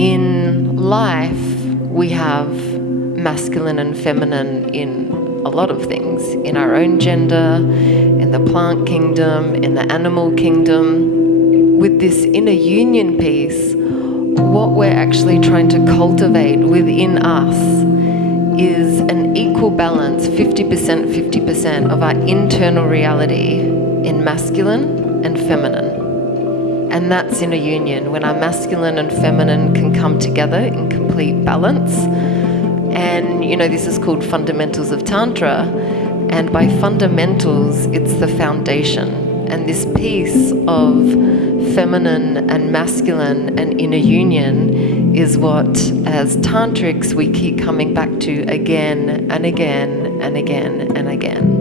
In life, we have masculine and feminine in a lot of things, in our own gender, in the plant kingdom, in the animal kingdom. With this inner union piece, what we're actually trying to cultivate within us is an equal balance, 50%, 50% of our internal reality in masculine and feminine. And that's inner union, when our masculine and feminine can come together in complete balance. And this is called fundamentals of Tantra. And by fundamentals, it's the foundation. And this piece of feminine and masculine and inner union is what, as Tantrics, we keep coming back to again and again and again and again.